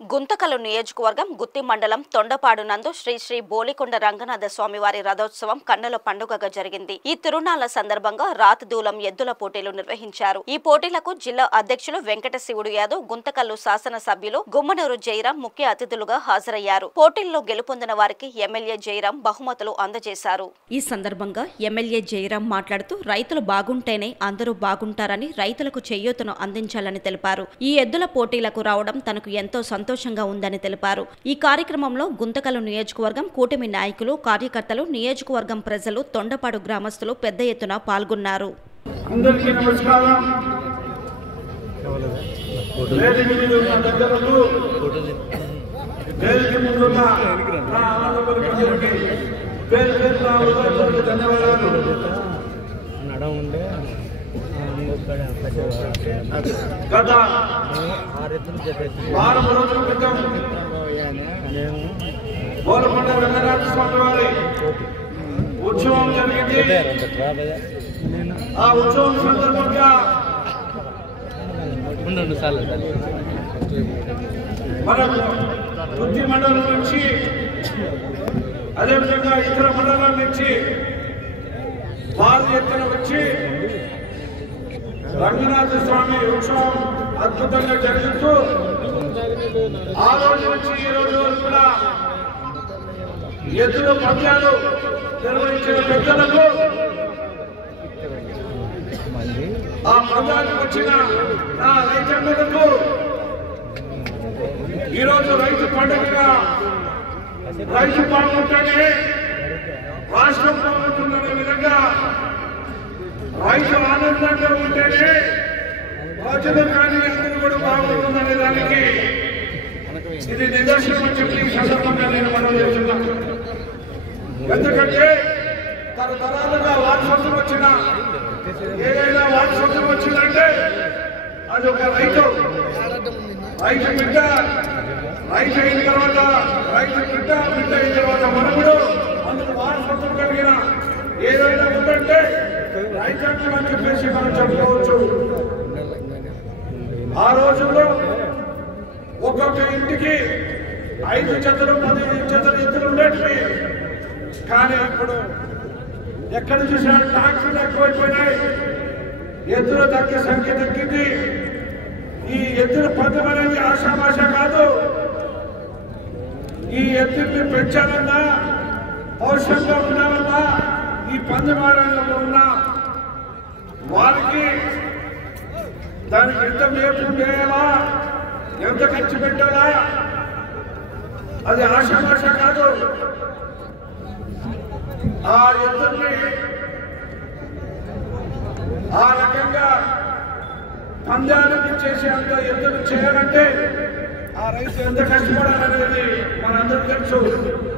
గుంతకల్లు నియోజకవర్గం గుత్తి మండలం తొండపాడు నందు శ్రీ శ్రీ బోలికొండ రంగనాథ స్వామివారి రథోత్సవం కన్నుల పండుగగా జరిగింది। ఈ తిరునాళ్ల సందర్భంగా రాతిదూలం ఎద్దుల పోటీలు నిర్వహించారు। ఈ పోటీలకు జిల్లా అధ్యక్షులు వెంకట శివుడు యాదవ్, గుంతకల్లు శాసన సభ్యులు గుమ్మనూరు జయరాం ముఖ్య అతిథులుగా హాజరయ్యారు। పోటీల్లో గెలుపొందిన వారికి ఎమ్మెల్యే జయరాం బహుమతులు అందజేశారు। ఈ సందర్భంగా ఎమ్మెల్యే జయరాం మాట్లాడుతూ రైతులు బాగుంటేనే అందరూ బాగుంటారని, రైతులకు చేయూతను అందించాలని తెలిపారు। ఈ ఎద్దుల పోటీలకు రావడం తనకు ఎంతో సంతోషంగా ఉందని తెలిపారు। ఈ కార్యక్రమంలో గుంతకల్లు నియోజకవర్గం కూటమి నాయకులు, కార్యకర్తలు, నియోజకవర్గం ప్రజలు, తొండపాడు గ్రామస్తులు పెద్ద ఎత్తున పాల్గొన్నారు। అందరికీ నమస్కారం। గత వారం రోజుల క్రితం బోలకొండ రంగనాథ స్వామి వారి ఉత్సవం జరిగింది। ఆ ఉత్సవం సందర్భంగా మన గుత్తి మండలం నుంచి, అదేవిధంగా ఇతర మండలాల నుంచి భారీ ఎత్తున వచ్చి రంగనాథ స్వామి ఉత్సవం అద్భుతంగా జరుగుతూ ఆ రోజు నుంచి ఈ రోజు కూడా ఎద్దుల పంద్యాలు నిర్వహించిన పెద్దలకు, ఆ పంద్యానికి వచ్చిన నా రైతన్నలకు ఈరోజు రైతు పండుగగా రైతు బాగుంటేనే రాష్ట్రం బాగుంటుందనే విధంగా, రైతు ఆనందంగా ఉంటేనే ప్రజలు కానీ అందరూ కూడా బాగుంటుందనే దానికి ఇది నిదర్శనం అని చెప్పి ఈ సందర్భంగా నేను మనం చేస్తున్నాను। ఎందుకంటే తరతరాలుగా వారసత్వం వచ్చిన, ఏదైనా వారసత్వం వచ్చిందంటే అది ఒక రైతు బిడ్డ, రైతు అయిన తర్వాత బిడ్డ అయిన తర్వాత మనముడు, అందుకు వారసత్వం కలిగిన ఏదైనా ఉందంటే రైతాంగం అని చెప్పేసి మనం చెప్పుకోవచ్చు। ఆ రోజుల్లో ఒక్కొక్క ఇంటికి 5 జతలు 10 జతలు ఎద్దులు ఉండేటివి। కానీ ఇప్పుడు ఎక్కడ చూసినా ట్రాక్టర్లు ఎక్కువైపోయినాయి, ఎద్దుల సంఖ్య తగ్గింది। ఈ ఎద్దుల పందెం అనేది ఆషామాష కాదు। ఈ ఎద్దుల్ని పెంచాలన్నా, పౌరుషంగా ఉండాలన్నా, ఈ పందెమాడంలో ఉన్న వారికి దానికి ఎంత మేపు వేయాలా, ఎంత ఖర్చు పెట్టాలా, అది ఆషామాష కాదు। ఆ ఎద్దుల్ని ఆ రకంగా పందానికి చేసే అంత ఎద్దులు చేయాలంటే ఆ రైతు ఎంత కష్టపడాలనేది మనందరికీ తెలుసు।